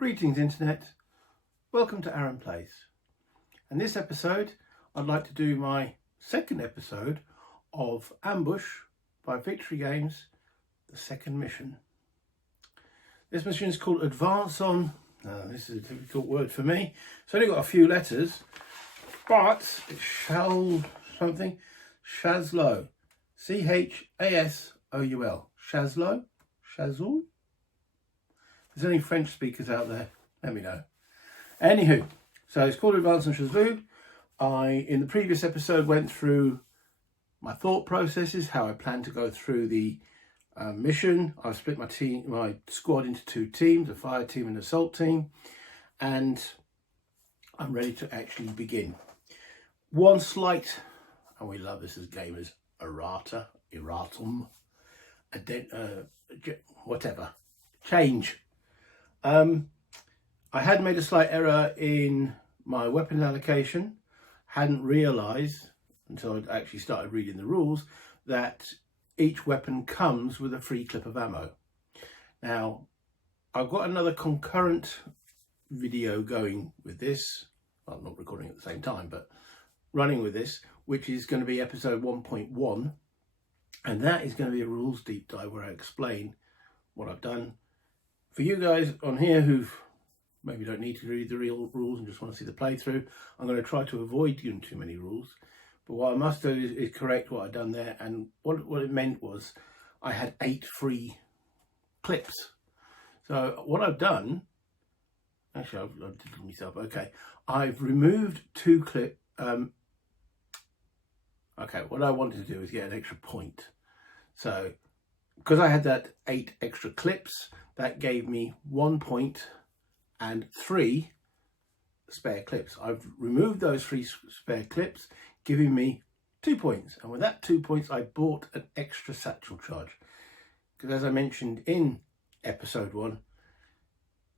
Greetings Internet, welcome to Aaron Plays. In this episode I'd like to do my second episode of Ambush by Victory Games, the second mission. This mission is called Advance on, this is a difficult word for me, it's only got a few letters, but it's Chasoul, C-H-A-S-O-U-L, Chasoul. If there's any French speakers out there, let me know. Anywho, so it's called Advance on Chasoul. I, in the previous episode, went through my thought processes, how I plan to go through the mission. I've split my squad into two teams, a fire team and an assault team, and I'm ready to actually begin. One slight, and we love this as gamers, erratum, whatever, change. I had made a slight error in my weapon allocation. Hadn't realised until I'd actually started reading the rules that each weapon comes with a free clip of ammo. Now, I've got another concurrent video going with this. Well, not recording at the same time, but running with this, which is going to be episode 1.1. And that is going to be a rules deep dive where I explain what I've done. For you guys on here who've maybe don't need to read the real rules and just want to see the playthrough, I'm going to try to avoid giving too many rules. But what I must do is correct what I've done there. And what it meant was I had 8 free clips. So what I've done, actually I've did it myself, okay. I've removed 2 clips. Okay, what I wanted to do is get an extra point. So because I had that 8 extra clips, that gave me 1 point and 3 spare clips. I've removed those 3 spare clips, giving me 2 points. And with that 2 points, I bought an extra satchel charge. Because as I mentioned in episode 1,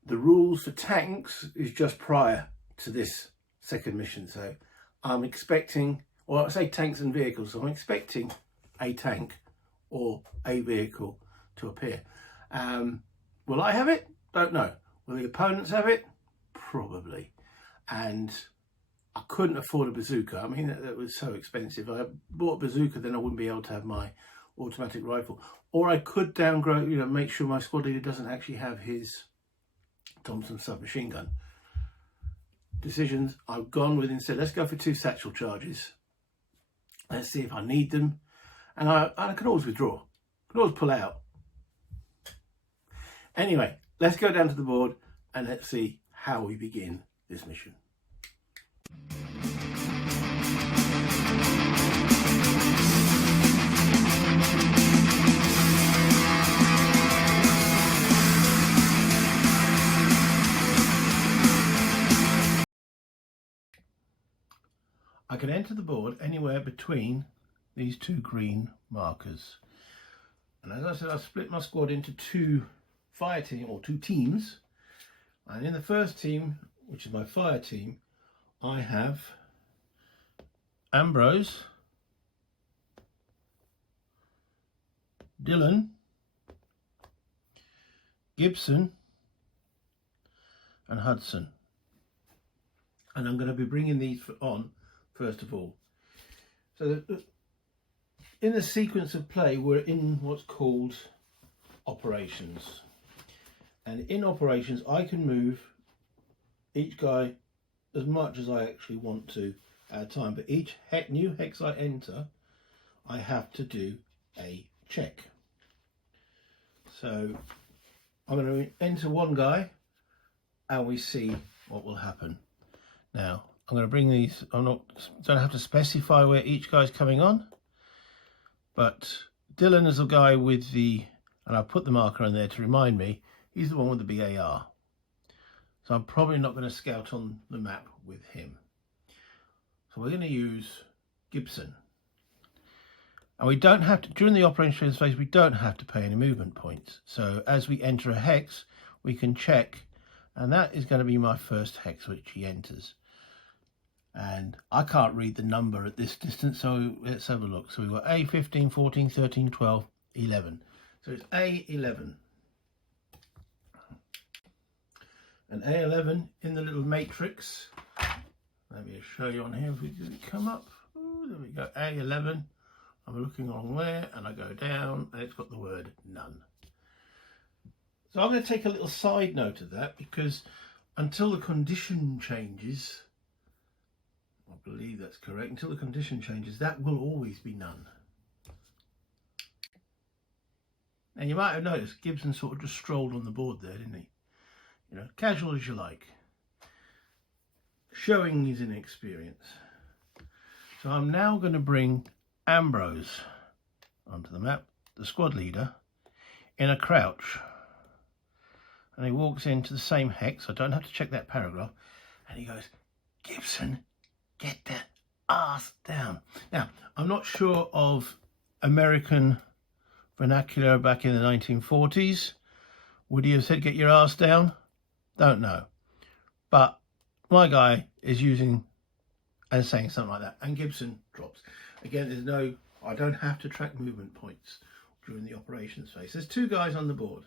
the rules for tanks is just prior to this second mission. So I'm expecting, or I say tanks and vehicles, so I'm expecting a tank or a vehicle to appear. Will I have it? Don't know. Will the opponents have it? Probably. And I couldn't afford a bazooka. I mean, that was so expensive. If I bought a bazooka, then I wouldn't be able to have my automatic rifle. Or I could downgrade, make sure my squad leader doesn't actually have his Thompson submachine gun. Decisions I've gone with instead. Let's go for 2 satchel charges. Let's see if I need them. And I can always withdraw. I can always pull out. Anyway, let's go down to the board and let's see how we begin this mission. I can enter the board anywhere between these 2 green markers. And as I said, I've split my squad into 2 fire team or 2 teams. And in the first team, which is my fire team, I have Ambrose, Dylan, Gibson, and Hudson. And I'm going to be bringing these on first of all. So in the sequence of play, we're in what's called operations. And in operations, I can move each guy as much as I actually want to at a time. But each new hex I enter, I have to do a check. So I'm going to enter one guy and we see what will happen. Now, I'm going to bring these, don't have to specify where each guy's coming on. But Dylan is the guy with the, and I'll put the marker in there to remind me, he's the one with the big AR. So I'm probably not going to scout on the map with him. So we're going to use Gibson. And we don't have to, during the operation phase, we don't have to pay any movement points. So as we enter a hex, we can check, and that is going to be my first hex which he enters. And I can't read the number at this distance, so let's have a look. So we've got A, 15, 14, 13, 12, 11. So it's A11. an A11 in the little matrix. Let me show you on here if it doesn't come up. Ooh, there we go, A11. I'm looking along there and I go down and it's got the word none. So I'm going to take a little side note of that, because until the condition changes, I believe that's correct, until the condition changes, that will always be none. And you might have noticed Gibson sort of just strolled on the board there, didn't he? You know, casual as you like. Showing his inexperience. So I'm now going to bring Ambrose onto the map, the squad leader, in a crouch. And he walks into the same hex. I don't have to check that paragraph. And he goes, Gibson, get the arse down. Now, I'm not sure of American vernacular back in the 1940s. Would he have said, get your arse down? Don't know. But my guy is using and saying something like that. And Gibson drops. Again, there's no, I don't have to track movement points during the operations phase. There's two guys on the board.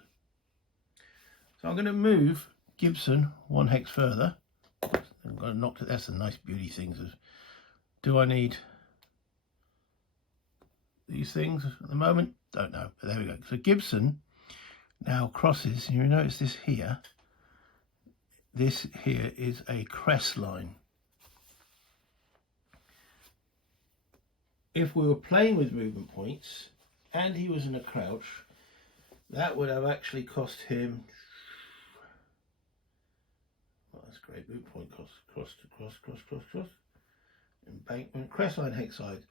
So I'm going to move Gibson one hex further. I'm going to knock it. That's the nice beauty things of, do I need these things at the moment? Don't know, but there we go. So Gibson now crosses, and you notice this here. This here is a crest line. If we were playing with movement points and he was in a crouch, that would have actually cost him, well, that's a great movement point, cross, embankment, crest line, hex side.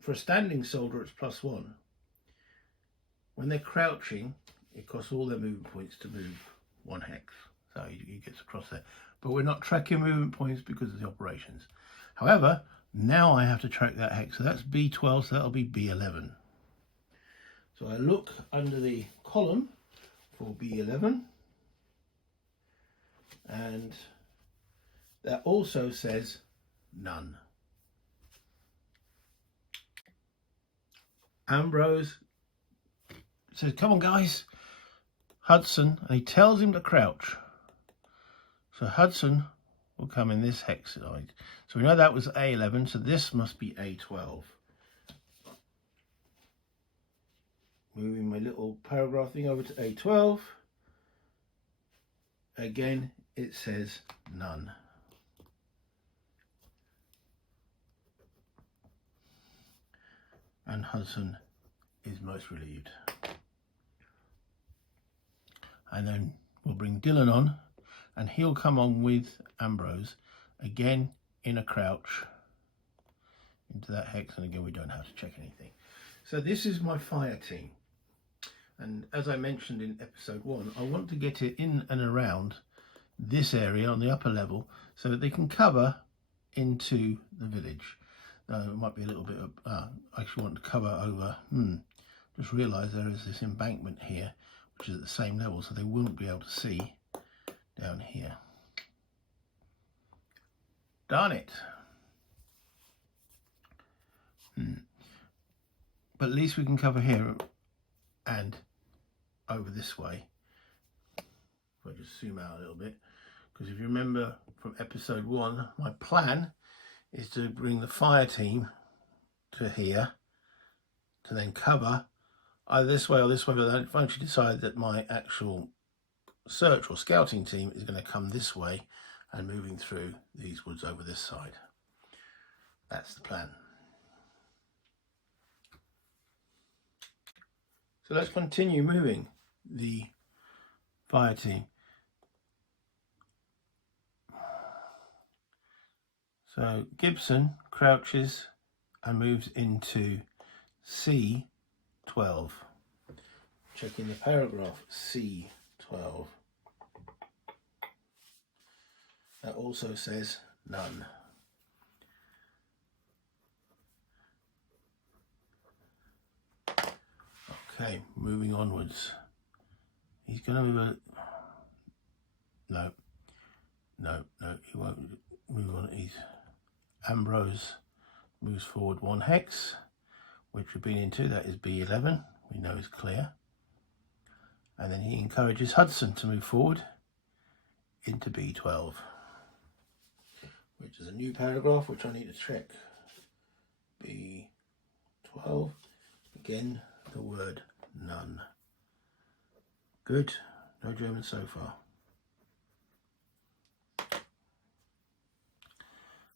For a standing soldier, it's +1. When they're crouching, it costs all their movement points to move one hex. So he gets across there. But we're not tracking movement points because of the operations. However, now I have to track that hex. So that's B12, so that'll be B11. So I look under the column for B11. And that also says none. Ambrose says, come on guys, Hudson, and he tells him to crouch. So Hudson will come in this hex side. So we know that was A11, so this must be A12. Moving my little paragraph thing over to A12. Again, it says none. And Hudson is most relieved. And then we'll bring Dylan on, and he'll come on with Ambrose, again in a crouch into that hex, and again we don't have to check anything. So this is my fire team, and as I mentioned in episode 1, I want to get it in and around this area on the upper level so that they can cover into the village. It might be a little bit of, I actually want to cover over, just realised there is this embankment here which is at the same level, so they won't be able to see down here. Darn it. But at least we can cover here and over this way. If I just zoom out a little bit, because if you remember from episode 1, my plan is to bring the fire team to here to then cover either this way or this way, but I've actually decided that my actual search or scouting team is going to come this way and moving through these woods over this side. That's the plan. So let's continue moving the fire team. So Gibson crouches and moves into C12. Checking the paragraph, C12. That also says none. Okay, moving onwards. He's going to move no, he won't move on. Ambrose moves forward one hex, which we've been into, that is B11, we know is clear. And then he encourages Hudson to move forward into B12, which is a new paragraph which I need to check. B12, again the word none. Good, no German so far.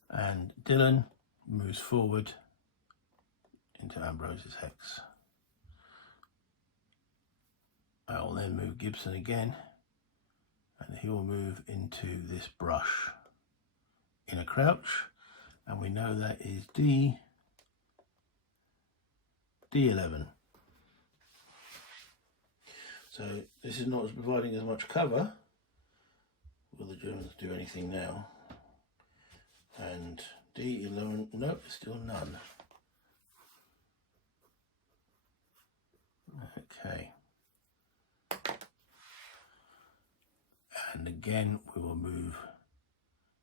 And Dylan moves forward into Ambrose's hex. I will then move Gibson again, and he will move into this brush in a crouch, and we know that is D11. So this is not providing as much cover. Will the Germans do anything now? And D11, nope, still none. Okay. And again, we will move,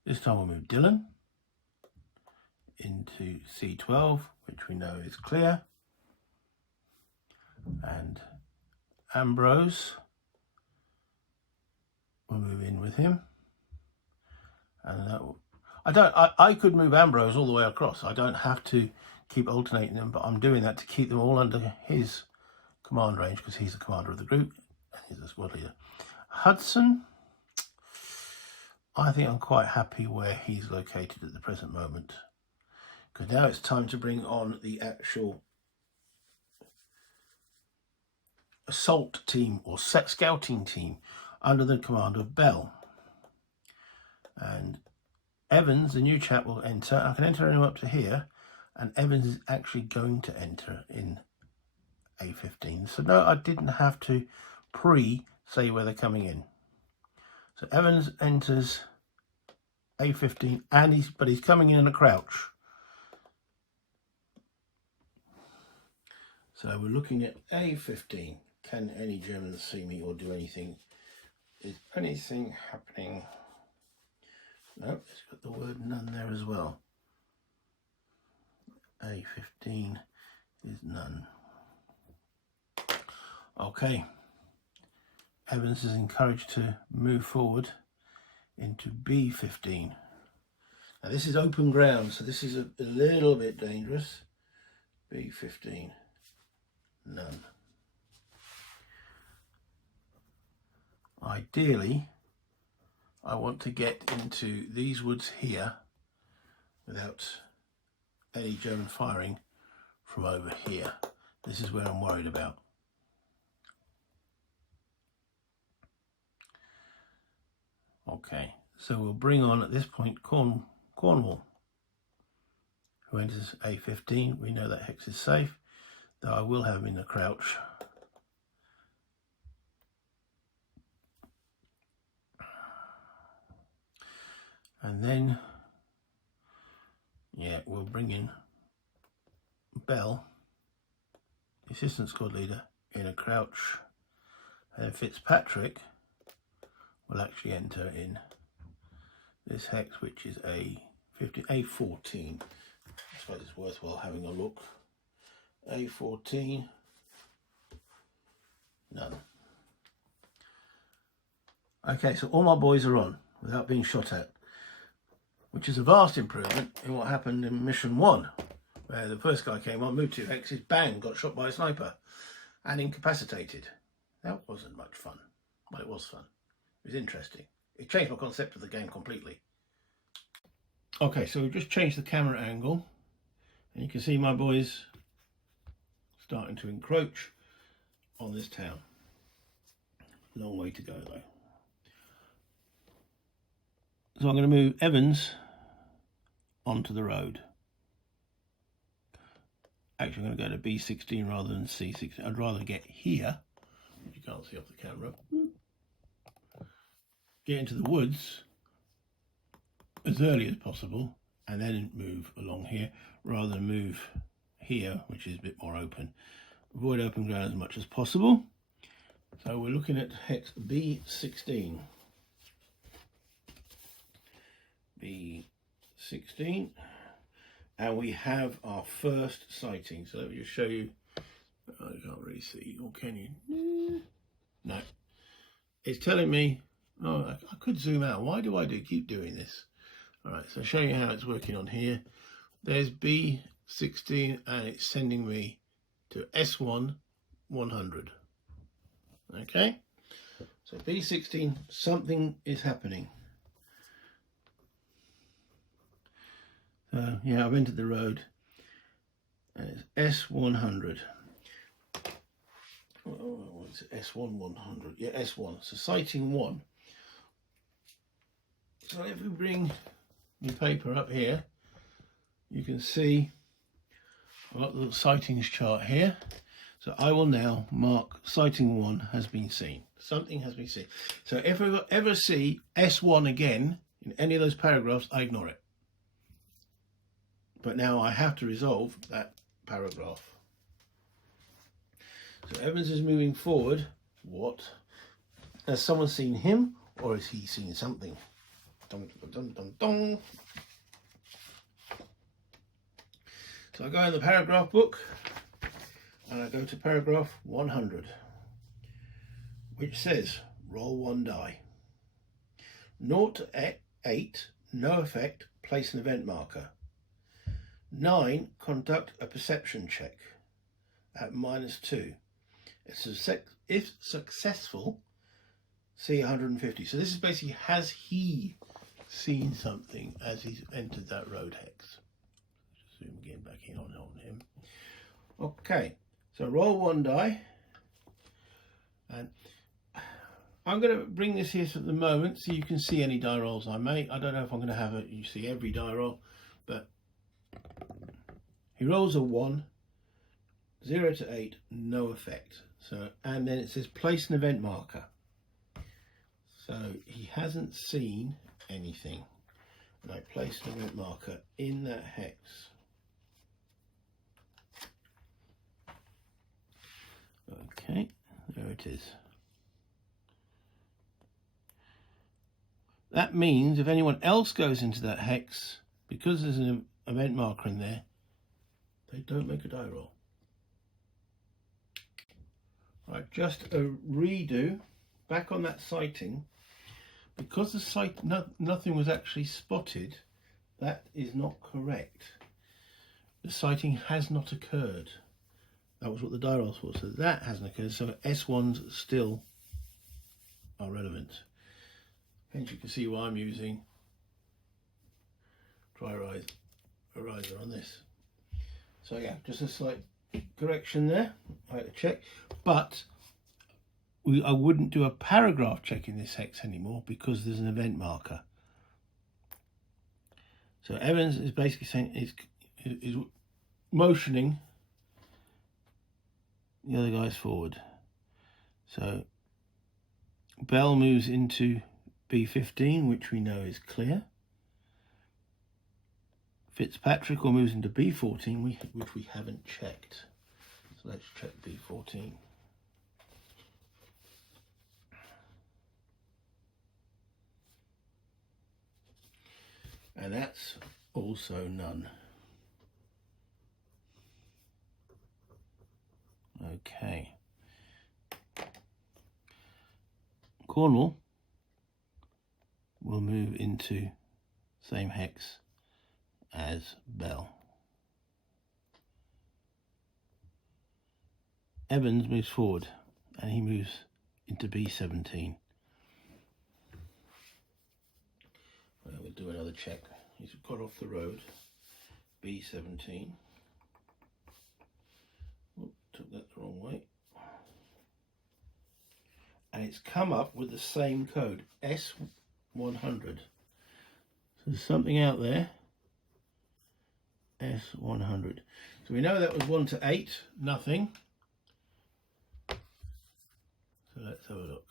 this time we'll move Dylan into C12, which we know is clear. And Ambrose will move in with him. And that will, I could move Ambrose all the way across. I don't have to keep alternating them, but I'm doing that to keep them all under his command range because he's the commander of the group and he's the squad leader. Hudson, I think I'm quite happy where he's located at the present moment, because now it's time to bring on the actual assault team or scouting team under the command of Bell. And Evans, the new chap, will enter. I can enter him up to here, and Evans is actually going to enter in A15. So no, I didn't have to say where they're coming in. So Evans enters A15, and he's coming in a crouch. So we're looking at A15. Can any Germans see me or do anything? Is anything happening? No, it's got the word none there as well. A15 is none. Okay. Evans is encouraged to move forward into B15. Now this is open ground, so this is a little bit dangerous. B15, none. Ideally, I want to get into these woods here without any German firing from over here. This is where I'm worried about. Okay, so we'll bring on at this point Cornwall, who enters A15. We know that hex is safe, though I will have him in the crouch. And then, yeah, we'll bring in Bell, the assistant squad leader, in a crouch. And Fitzpatrick will actually enter in this hex, which is A14. I suppose it's worthwhile having a look. A14, none. Okay, so all my boys are on without being shot at, which is a vast improvement in what happened in mission 1, where the first guy came on, moved 2 hexes, bang, got shot by a sniper and incapacitated. That wasn't much fun, but it was fun. It was interesting. It changed my concept of the game completely. Okay, so we've just changed the camera angle, and you can see my boys starting to encroach on this town. Long way to go though. So I'm going to move Evans onto the road. Actually, I'm going to go to B16 rather than C16. I'd rather get here, which you can't see off the camera, get into the woods as early as possible, and then move along here, rather than move here, which is a bit more open. Avoid open ground as much as possible. So we're looking at hex B16. B16, and we have our first sighting. So let me just show you. I can't really see, or can you? No. It's telling me Oh, I could zoom out. Why do I keep doing this? All right, so I'll show you how it's working on here. There's B16 and it's sending me to S1 100. Okay, so B16, something is happening. So yeah, I've entered the road and it's S100. Oh, it's S1 100. Yeah, S1. So sighting 1. So if we bring the paper up here, you can see I've got the sightings chart here. So I will now mark sighting 1 has been seen. Something has been seen. So if I ever see S1 again in any of those paragraphs, I ignore it. But now I have to resolve that paragraph. So Evans is moving forward. What? Has someone seen him, or has he seen something? Dun, dun, dun, dun. So I go in the paragraph book and I go to paragraph 100, which says roll 1 die. 0 to 8, no effect, place an event marker. 9, conduct a perception check at -2. If successful, see 150. So this is basically, has he seen something as he's entered that road hex? Zoom again back in on him. Okay, so roll 1 die, and I'm going to bring this here at the moment so you can see any die rolls I make. I don't know if I'm going to have you see every die roll, but he rolls a 1, 0 to 8, no effect. So, and then it says place an event marker. So he hasn't seen anything. And I place an event marker in that hex. Okay, there it is. That means if anyone else goes into that hex, because there's an event marker in there, they don't make a die roll. Right, just a redo back on that sighting. Because the nothing was actually spotted, that is not correct. The sighting has not occurred. That was what the die rolls were, so that hasn't occurred. So S1s still are relevant. Hence you can see why I'm using dry eraser on this. So yeah, just a slight correction there. I had to check, but I wouldn't do a paragraph check in this hex anymore because there's an event marker. So Evans is basically saying is motioning the other guys forward. So Bell moves into B15, which we know is clear. Fitzpatrick moves into B14, which we haven't checked. So let's check B14. And that's also none. Okay. Cornwall will move into same hex as Bell. Evans moves forward and he moves into B17. We'll do another check. He's got off the road. B17. Oh, took that the wrong way. And it's come up with the same code, S100. So there's something out there. S100. So we know that was 1 to 8, nothing. So let's have a look.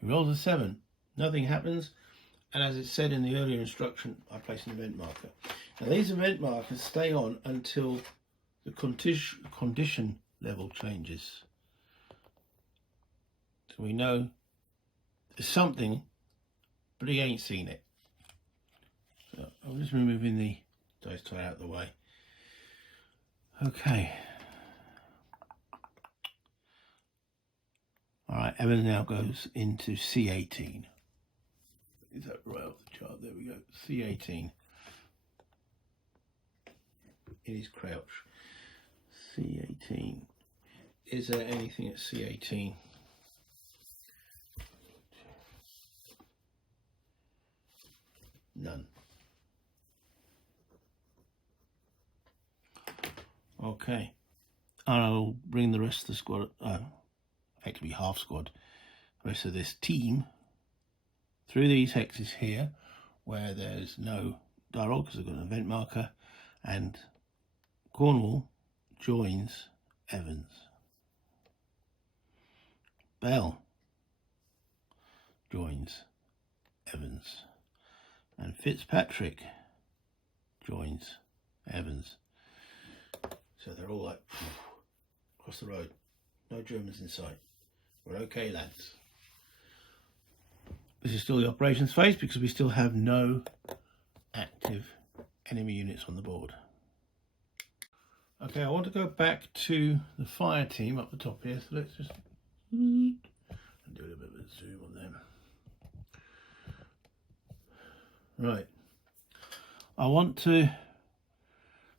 He rolls a 7, nothing happens. And as it said in the earlier instruction, I place an event marker. Now these event markers stay on until the condition level changes. So we know there's something, but he ain't seen it. So I'm just removing the dice tie out of the way. Okay. All right, Evans now goes into C18. Is that right off the chart? There we go. C18. It is crouch. C18. Is there anything at C18? None. Okay. I'll bring the rest of the squad, effectively half squad, the rest of this team through these hexes here where there's no dialogue because I've got an event marker, and Cornwall joins Evans. Bell joins Evans. And Fitzpatrick joins Evans. So they're all like across the road. No Germans in sight. We're okay, lads. This is still the operations phase because we still have no active enemy units on the board. Okay, I want to go back to the fire team up the top here. So let's just do a little bit of a zoom on them. Right. I want to,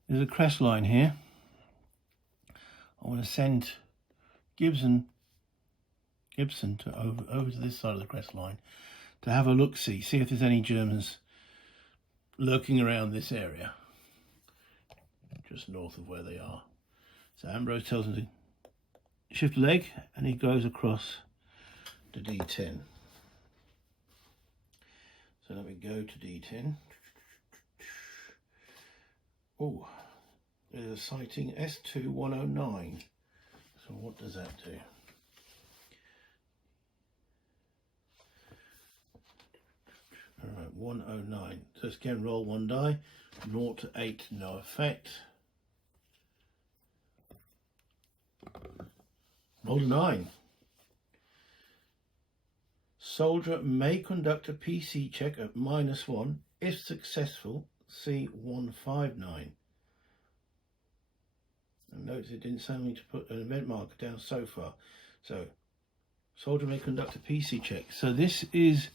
there's a crest line here. I want to send Gibson to over to this side of the crest line to have a look-see, see if there's any Germans lurking around this area, just north of where they are. So Ambrose tells him to shift a leg and he goes across to D10. So let me go to D10. Oh, there's a sighting S2 109. So what does that do? Alright, 109. So it's again roll one die. 0 to 8, no effect. Roll a 9. Soldier may conduct a PC check at -1. If successful, see 159. And notice it didn't tell me to put an event marker down so far. So, soldier may conduct a PC check. So this is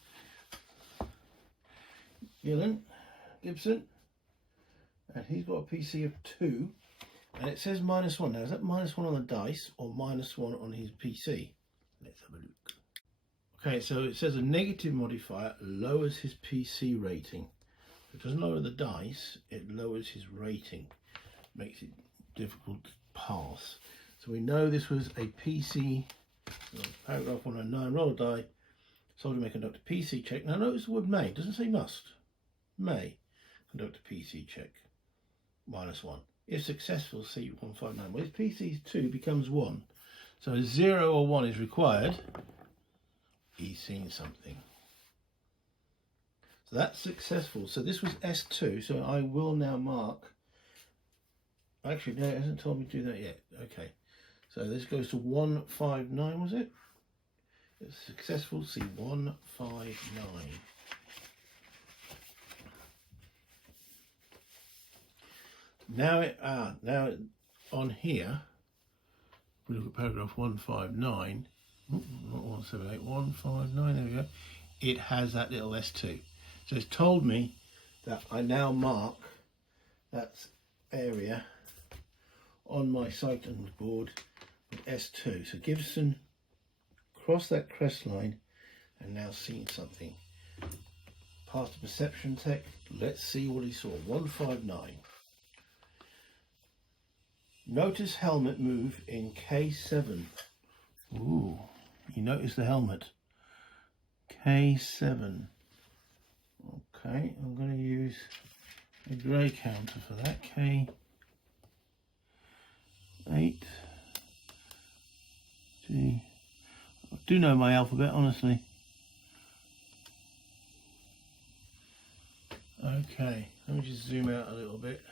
Gibson, and he's got a PC of 2, and it says -1. Now, is that -1 on the dice or -1 on his PC? Let's have a look. Okay, so it says a negative modifier lowers his PC rating. It doesn't lower the dice, it lowers his rating. Makes it difficult to pass. So we know this was a PC, paragraph 109, roll a die, soldier may conduct a PC check. Now notice the word may, it doesn't say must. May conduct a PC check, -1. If successful, see 159. Well, his PC's 2 becomes 1. So 0 or 1 is required. He's seen something. So that's successful. So this was S2. So I will now mark. Actually, no, it hasn't told me to do that yet. Okay. So this goes to 159, was it? It's successful. See 159. Now on here, we look at paragraph 159. Not 178, 159, there we go. It has that little S2. So it's told me that I now mark that area on my sighting board with S2. So Gibson crossed that crest line and now seen something. Past the perception tech, let's see what he saw. 159. Notice helmet move in K7. Ooh. You notice the helmet. K7. Okay, I'm going to use a grey counter for that. K8. G. I do know my alphabet, honestly. Okay, let me just zoom out a little bit.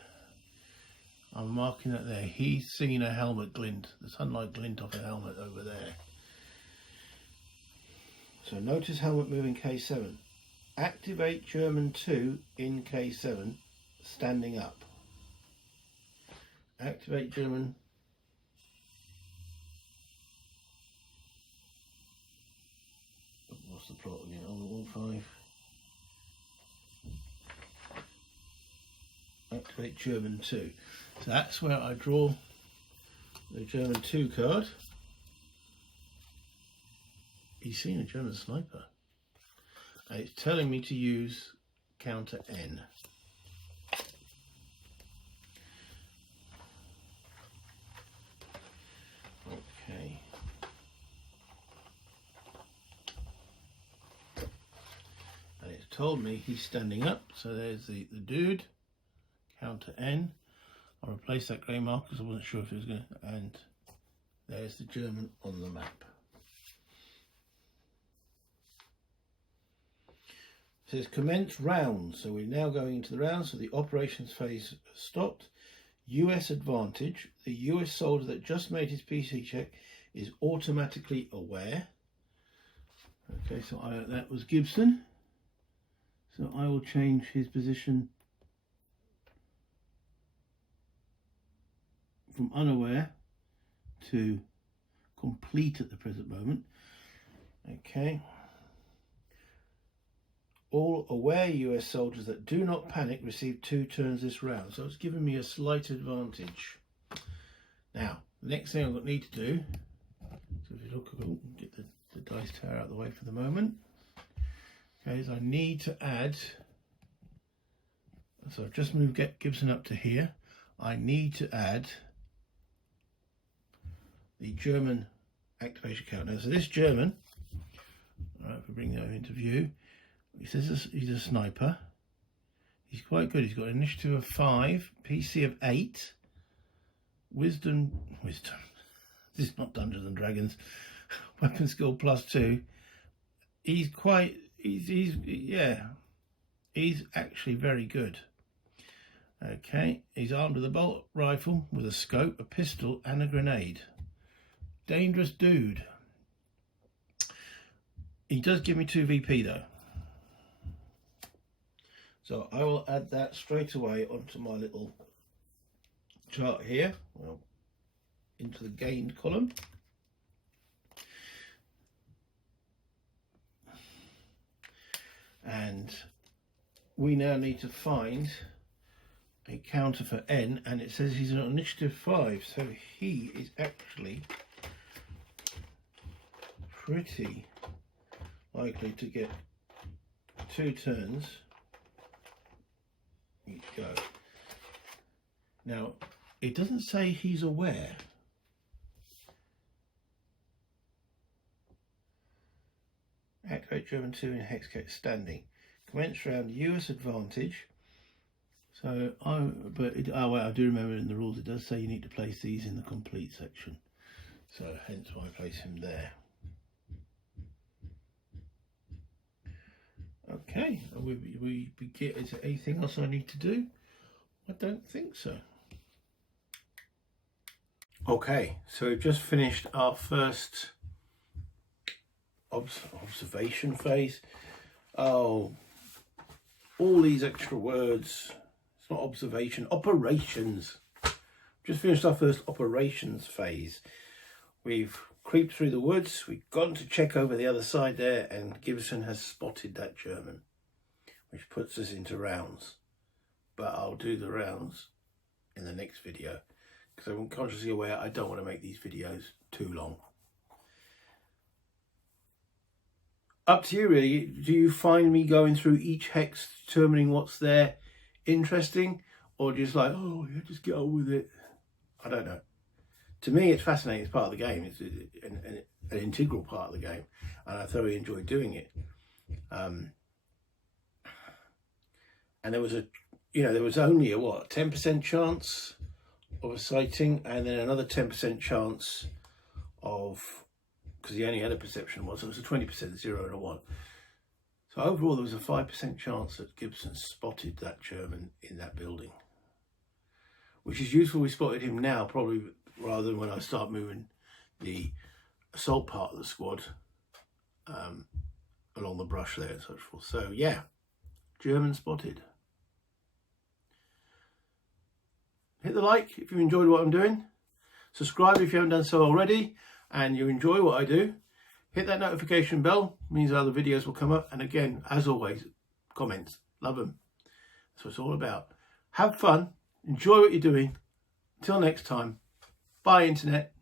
I'm marking that there. He's seen a helmet glint, the sunlight glint off a helmet over there. So notice helmet moving K7. Activate German 2 in K7, standing up. Activate German. the plot again? Oh, 1 5. Activate German 2. So that's where I draw the German 2 card. He's seen a German sniper. And it's telling me to use counter N. Okay. And it's told me he's standing up, so there's the dude, counter N. I'll replace that grey mark because I wasn't sure if it was going to, and there's the German on the map. It says commence rounds, so we're now going into the round, so the operations phase has stopped. US advantage, the US soldier that just made his PC check is automatically aware. Okay, so that was Gibson. So I will change his position from unaware to complete at the present moment. Okay. All aware US soldiers that do not panic receive 2 turns this round. So it's given me a slight advantage. Now, the next thing I'm going to need to do, so if you look, get the dice tower out of the way for the moment. Okay, is I need to add, so I've just moved Gibson up to here. I need to add the German activation count. Now, so this German, all right, if we bring that into view, he says he's a sniper. He's quite good. He's got an initiative of 5, PC of 8, wisdom. This is not Dungeons and Dragons. Weapon skill +2. He's actually very good. Okay, he's armed with a bolt rifle with a scope, a pistol, and a grenade. Dangerous dude. He does give me 2 VP though. So I will add that straight away onto my little chart here, well, into the gained column. And we now need to find a counter for N, and it says he's on initiative 5, so he is actually pretty likely to get 2 turns each go. Now, it doesn't say he's aware. Activate German 2 in Hexcase standing. Commence round US advantage. So I do remember in the rules it does say you need to place these in the complete section. So hence why I place him there. Okay, we get, is there anything else I need to do? I don't think so. Okay, so we've just finished our first observation phase. Oh, all these extra words. It's not observation, operations. Just finished our first operations phase. We've creeped through the woods, we've gone to check over the other side there, and Gibson has spotted that German, which puts us into rounds. But I'll do the rounds in the next video, because I'm consciously aware I don't want to make these videos too long. Up to you really. Do you find me going through each hex, determining what's there interesting, or just like, oh yeah, just get on with it? I don't know. To me, it's fascinating. It's part of the game. It's an integral part of the game, and I thoroughly enjoy doing it. And there was only a 10% chance of a sighting, and then another 10% chance of, because he only had a perception once, so it was a 20%, 0 and a 1. So overall, there was a 5% chance that Gibson spotted that German in that building, which is useful. We spotted him now, probably rather than when I start moving the assault part of the squad along the brush there and such forth. So yeah, German spotted. Hit the like if you enjoyed what I'm doing. Subscribe if you haven't done so already and you enjoy what I do. Hit that notification bell, means other videos will come up. And again, as always, comments, love them. That's what it's all about. Have fun, enjoy what you're doing. Until next time, bye internet.